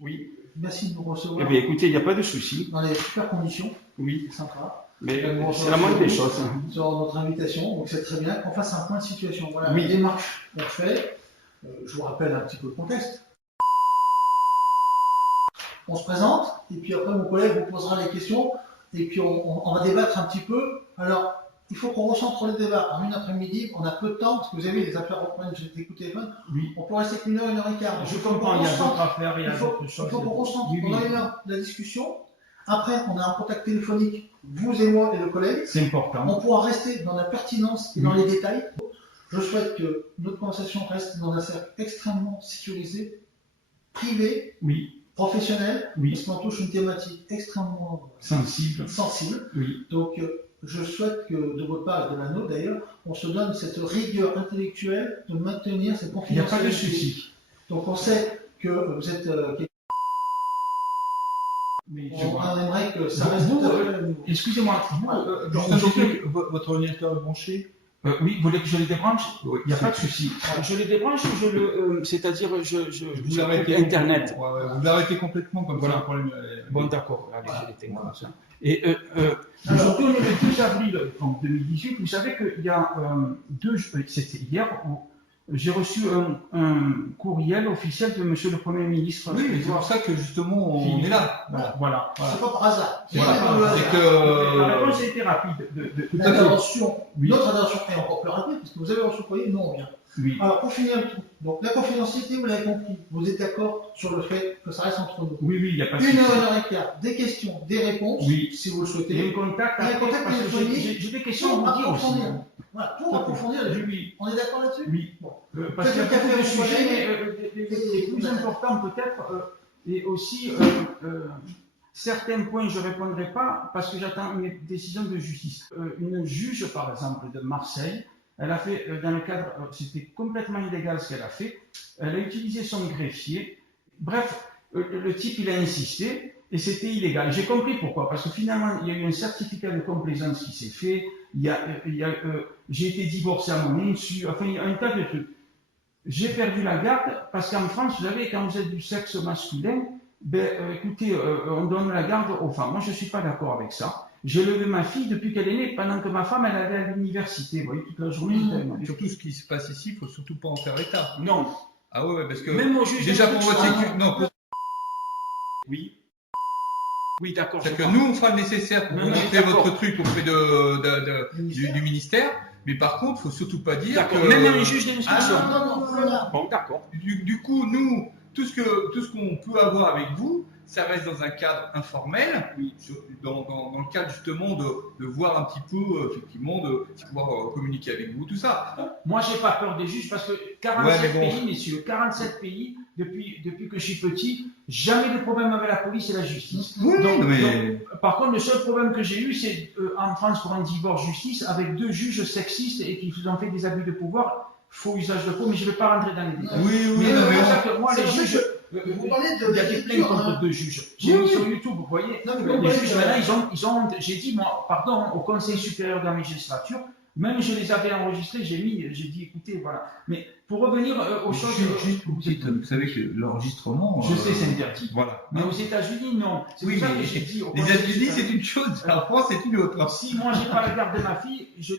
Oui. Merci de nous Eh recevoir bien, écoutez, il n'y a pas de souci. dans les super conditions. Oui. C'est sympa. Mais c'est la moindre des choses. Sur notre invitation, donc c'est très bien qu'on fasse un point de situation. Voilà Oui. la démarche qu'on fait. Je vous rappelle un petit peu le contexte. On se présente, et puis après mon collègue vous posera les questions, et puis on va débattre un petit peu. Alors, il faut qu'on recentre le débat en une après-midi. On a peu de temps, parce que vous avez les affaires reprennent, j'ai été écouté téléphone. Oui. On peut rester qu'une heure et quart. Je comprends, il y a d'autres affaires, il y a d'autres Il choses. faut qu'on concentre. Oui, oui. On a une heure de la discussion. Après, on a un contact téléphonique, vous et moi et le collègue. C'est important. On pourra rester dans la pertinence et dans les détails. Je souhaite que notre conversation reste dans un cercle extrêmement sécurisé, privé, Oui. professionnel, Oui. parce qu'on touche une thématique extrêmement Sensible. sensible. Oui. Donc, je souhaite que, de votre part et de la nôtre d'ailleurs, on se donne cette rigueur intellectuelle de maintenir cette Il n'y a pas de confidentialité. souci. Donc, on sait que vous êtes Oui, on aimerait que ça reste Vous, tout à fait à niveau. excusez-moi, Votre ordinateur est branché? oui, vous voulez que je les débranche? Oui. Il n'y a pas de souci. Je les débranche ou je le, c'est-à-dire, Vous l'arrêtez Internet. Vous l'arrêtez complètement comme Voilà. ça, un problème. Bon, d'accord. Allez, je l'éteins Voilà. comme ça. Et aujourd'hui, on est le 2 avril en 2018. Vous savez qu'il y a c'était hier, où j'ai reçu un courriel officiel de Monsieur le Premier ministre. Oui, mais c'est pour ça que justement on est là. Voilà. C'est pas par hasard. C'est pas par hasard. La réponse a été rapide. L'intervention, Oui. notre intervention est encore plus rapide, parce que vous avez reçu le courrier, nous on vient. Oui. Alors, pour finir le tout, donc la confidentialité, vous l'avez compris, vous êtes d'accord sur le fait que ça reste entre nous. Oui, il n'y a pas de Une souci. heure et quart, des questions, des réponses, Oui. si vous le Il y a souhaitez. un contact Il y a un après, contact parce que téléphonique j'ai des questions pour à vous dire aussi. approfondir. Voilà, pour approfondir les Oui. On est d'accord là-dessus? Oui. Bon. Parce Faites qu'il y a le café beaucoup de avec vos sujets, collègues. mais les plus importants peut-être, et aussi certains points je ne répondrai pas parce que j'attends une décision de justice. Une juge, par exemple, de Marseille, elle a fait, dans le cadre, c'était complètement illégal ce qu'elle a fait, elle a utilisé son greffier. Bref, le type, il a insisté et c'était illégal. J'ai compris pourquoi, parce que finalement, il y a eu un certificat de complaisance qui s'est fait, j'ai été divorcé à mon insu, enfin, il y a un tas de trucs. J'ai perdu la garde parce qu'en France, vous savez, quand vous êtes du sexe masculin, écoutez, on donne la garde aux femmes. Moi, je ne suis pas d'accord avec ça. J'ai levé ma fille depuis qu'elle est née, pendant que ma femme, elle allait à l'université. Vous voyez, toute la journée, Surtout ce qui se passe ici, il faut surtout pas en faire état. Non. Ah ouais, parce que Même au juge déjà pour votre sécurité. Non, Oui. Oui, d'accord. c'est-à-dire que nous, on fera le nécessaire pour Non, vous mais montrer d'accord. votre truc auprès du ministère. Mais par contre, faut surtout pas dire D'accord. que. Même un juge d'instruction. Non. Bon, d'accord. Du coup, nous, tout ce qu'on peut avoir avec vous, ça reste dans un cadre informel, Oui. dans le cadre justement de voir un petit peu, effectivement, de pouvoir communiquer avec vous, tout ça. Moi, j'ai pas peur des juges parce que 47 Ouais, mais bon. pays, messieurs, 47 pays, depuis que je suis petit, jamais de problème avec la police et la justice. Oui, mais. Par contre, le seul problème que j'ai eu, c'est en France pour un divorce justice avec 2 juges sexistes et qui ont fait des abus de pouvoir, faux usage de faux, mais je ne vais pas rentrer dans les détails. Oui, Mais non, c'est mais pour ça que moi, c'est les pour ça juges, vous parlez de il y a des plaintes l'écriture, contre hein. 2 juges. J'ai mis sur YouTube, vous voyez, Non, mais les juges, maintenant, ils ont, j'ai dit, moi, pardon, au Conseil supérieur de la magistrature, même je les avais enregistrés, j'ai dit, écoutez, voilà. Mais pour revenir aux choses... Vous savez que l'enregistrement. Je sais, c'est interdit. Voilà. Mais aux États-Unis, non. C'est Oui, pour ça mais que j'ai dit... au les Conseil États-Unis, supérieur- c'est une chose, en France, c'est une autre. Si moi, j'ai pas la garde de ma fille, je...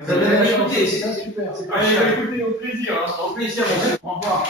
Vous avez la Écoutez, c'est super. Allez, écoutez, au plaisir. Au plaisir, monsieur. Au revoir.